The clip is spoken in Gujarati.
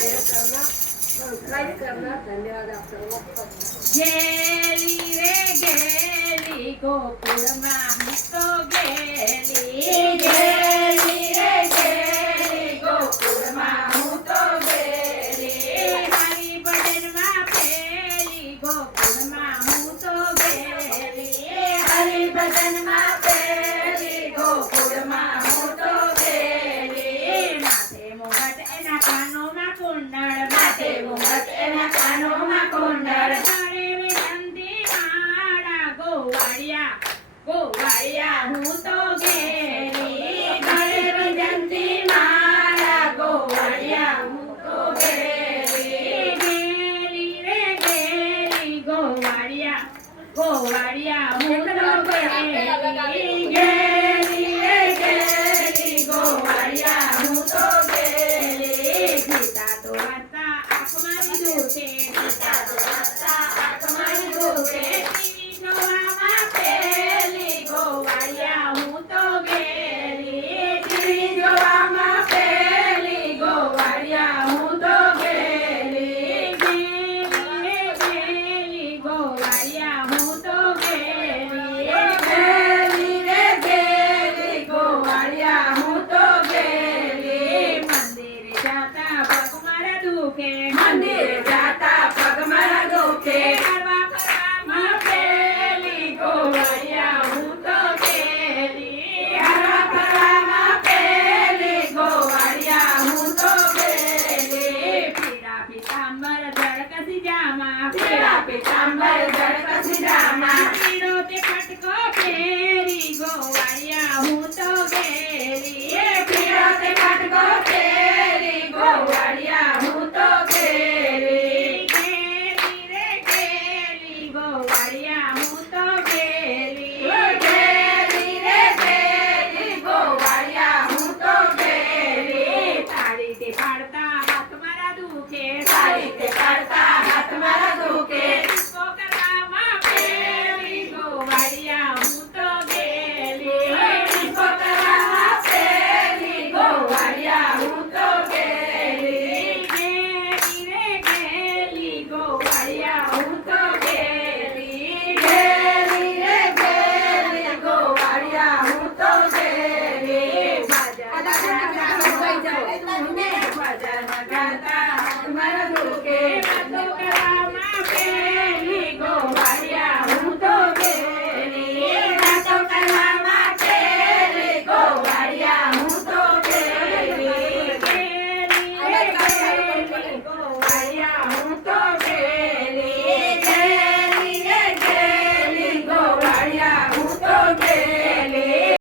शेयर करना, सब्सक्राइब करना। धन्यवाद आप सबको। गेली रे गेली गोकुळમાં હું તો गेली गेली रे गेली गोकुळમાં હું તો गेली, હરી ભજનમાં પેલી ગોકુળમાં હું તો ગેલી હરિભજનમાં પેલી ગોકુળમાં હું તો ગેલી. માથે મુગટ એના કાનોમાં કુંડળ માથે મુગટ એના કાનોમાં કુંડળ, તારે વિનંતી મારા ગોવાળિયા ગોવાળિયા હું તો ગેલી